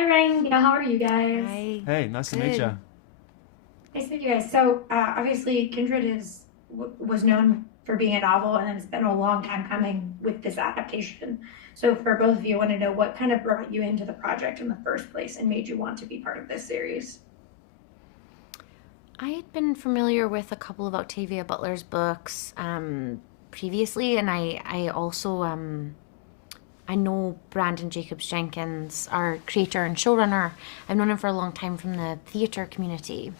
Hi Ryan, Gayle, how are you guys? Hi. Hey, nice to meet Good. you. Nice to meet you guys. Obviously Kindred was known for being a novel, and it's been a long time coming with this adaptation. So for both of you, I want to know what kind of brought you into the project in the first place and made you want to be part of this series. I had been familiar with a couple of Octavia Butler's books previously, and I also I know Brandon Jacobs Jenkins, our creator and showrunner. I've known him for a long time from the theatre community,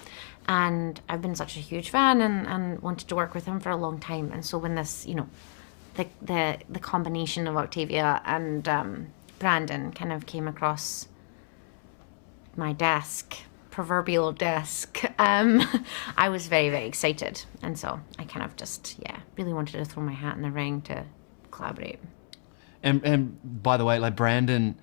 and I've been such a huge fan and wanted to work with him for a long time. And so when this, the combination of Octavia and Brandon kind of came across my desk, proverbial desk, I was very, very excited. And so I kind of just, yeah, really wanted to throw my hat in the ring to collaborate. And by the way, like Brandon,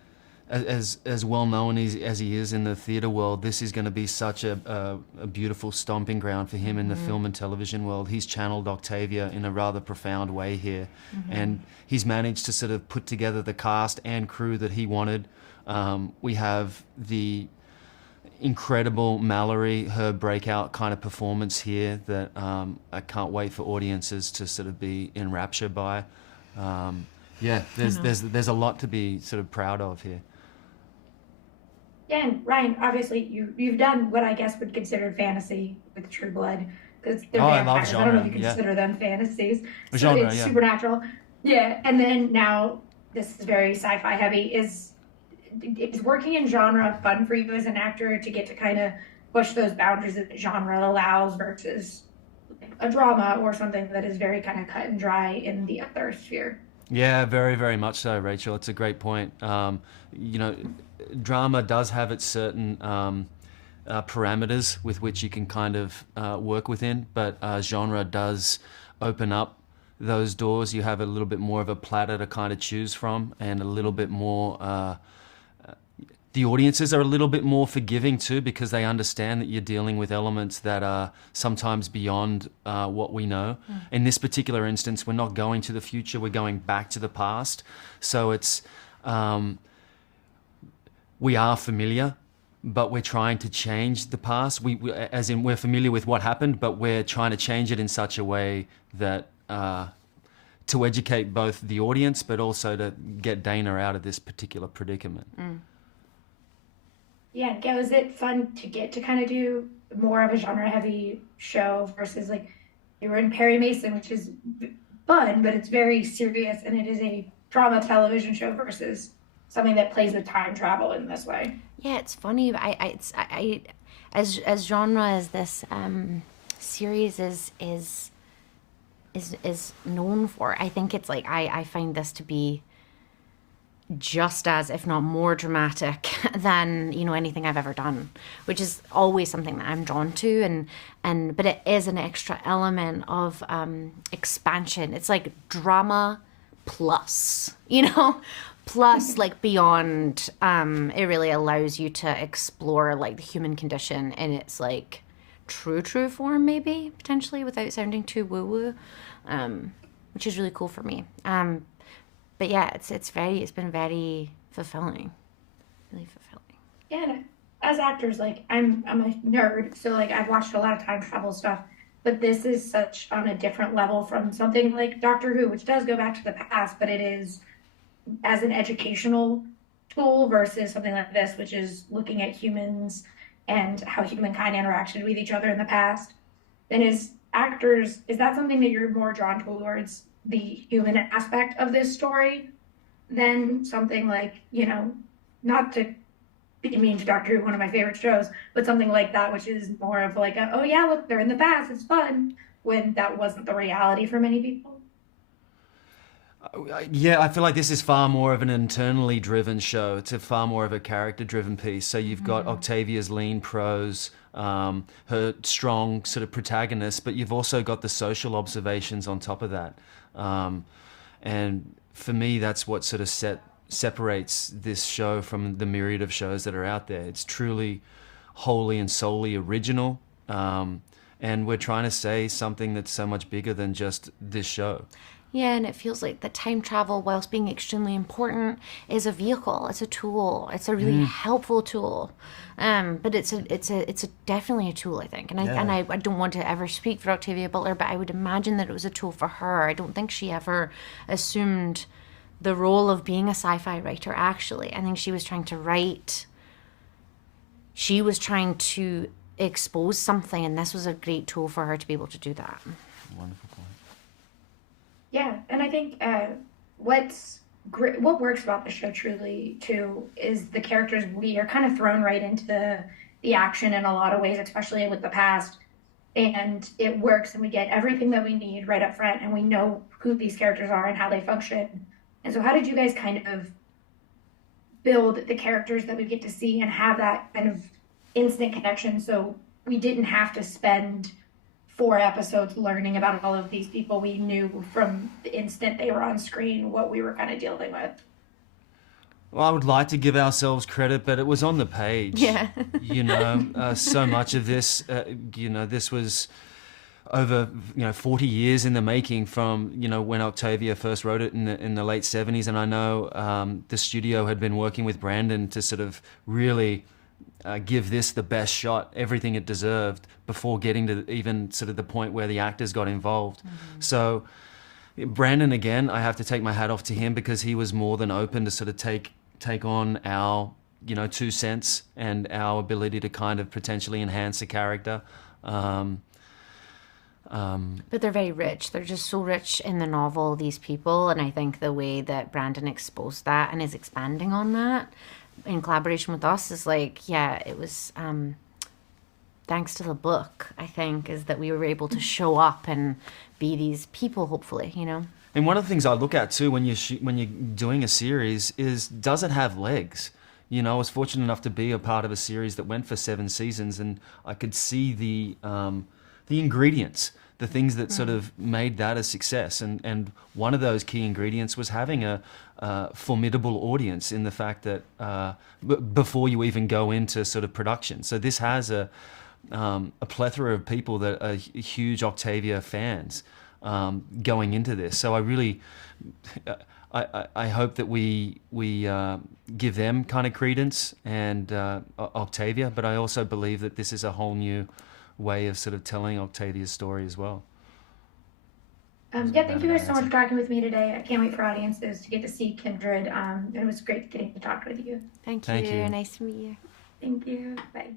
as well known as he is in the theatre world, this is going to be such a beautiful stomping ground for him in the film and television world. He's channeled Octavia in a rather profound way here, and he's managed to sort of put together the cast and crew that he wanted. We have the incredible Mallory, her breakout kind of performance here that I can't wait for audiences to sort of be enraptured by. Yeah, there's a lot to be sort of proud of here. Yeah, and Ryan, obviously you've done what I guess would consider fantasy with True Blood because they're Oh, I love vampires. I don't know if genre. you Yeah, consider them fantasies. So genre. it's Yeah. supernatural. Yeah, and then now this is very sci-fi heavy. Is working in genre fun for you as an actor to get to kind of push those boundaries that the genre allows versus a drama or something that is very kind of cut and dry in the other sphere? Yeah, very, very much so, Rachel. It's a great point. You know, drama does have its certain parameters with which you can kind of work within, but genre does open up those doors. You have a little bit more of a platter to kind of choose from, and a little bit more. The audiences are a little bit more forgiving too, because they understand that you're dealing with elements that are sometimes beyond what we know. In this particular instance, we're not going to the future, we're going back to the past. So it's, we are familiar, but we're trying to change the past. As in, we're familiar with what happened, but we're trying to change it in such a way that to educate both the audience, but also to get Dana out of this particular predicament. Yeah, Gail, is it fun to get to kind of do more of a genre heavy show versus like you were in Perry Mason, which is fun, but it's very serious and it is a drama television show versus something that plays with time travel in this way. Yeah, it's funny. As genre as this series is known for. I think it's like I find this to be just as, if not more dramatic than anything I've ever done, which is always something that I'm drawn to, and but it is an extra element of expansion. It's like drama plus, plus like beyond. It really allows you to explore like the human condition in its like true form, maybe potentially without sounding too woo woo, which is really cool for me. But yeah, it's been very fulfilling, really fulfilling. Yeah, and as actors, like I'm a nerd, so like I've watched a lot of time travel stuff, but this is such on a different level from something like Doctor Who, which does go back to the past, but it is as an educational tool versus something like this, which is looking at humans and how humankind interacted with each other in the past. And as actors, is that something that you're more drawn towards the human aspect of this story than something like, not to be mean to Doctor Who, one of my favorite shows, but something like that, which is more of like, oh yeah, look, they're in the past, it's fun, when that wasn't the reality for many people. Yeah, I feel like this is far more of an internally driven show. It's a far more of a character driven piece. So you've got Octavia's lean prose, her strong sort of protagonist, but you've also got the social observations on top of that. And for me, that's what sort of separates this show from the myriad of shows that are out there. It's truly wholly and solely original. And we're trying to say something that's so much bigger than just this show. Yeah, and it feels like the time travel, whilst being extremely important, is a vehicle. It's a tool. It's a really helpful tool. But it's definitely a tool, I think. And I don't want to ever speak for Octavia Butler, but I would imagine that it was a tool for her. I don't think she ever assumed the role of being a sci-fi writer. Actually, I think she was trying to write. She was trying to expose something, and this was a great tool for her to be able to do that. Wonderful point. Yeah, and I think what's great, what works about the show truly too is the characters. We are kind of thrown right into the action in a lot of ways, especially with the past, and it works, and we get everything that we need right up front, and we know who these characters are and how they function. And so, how did you guys kind of build the characters that we get to see and have that kind of instant connection? So we didn't have to spend 4 episodes learning about all of these people. We knew from the instant they were on screen what we were kind of dealing with. Well, I would like to give ourselves credit, but it was on the page. Yeah. So much of this, this was over 40 years in the making from when Octavia first wrote it in the late 70s, and I know the studio had been working with Brandon to sort of really give this the best shot, everything it deserved, before getting to even sort of the point where the actors got involved. So Brandon, again, I have to take my hat off to him, because he was more than open to sort of take on our 2 cents and our ability to kind of potentially enhance a character. But they're very rich. They're just so rich in the novel, these people. And I think the way that Brandon exposed that and is expanding on that in collaboration with us is like, yeah, it was thanks to the book, I think, is that we were able to show up and be these people, hopefully, And one of the things I look at too when you're doing a series is, does it have legs? I was fortunate enough to be a part of a series that went for 7 seasons, and I could see the ingredients, the things that sort of made that a success. And one of those key ingredients was having a formidable audience, in the fact that before you even go into sort of production. So this has a plethora of people that are huge Octavia fans going into this. So I really, I hope that we give them kind of credence and Octavia, but I also believe that this is a whole new way of sort of telling Octavia's story as well. Yeah, thank you guys so much for talking with me today. I can't wait for audiences to get to see Kindred. It was great getting to talk with you. Thank you. Thank you. Nice to meet you. Thank you. Bye.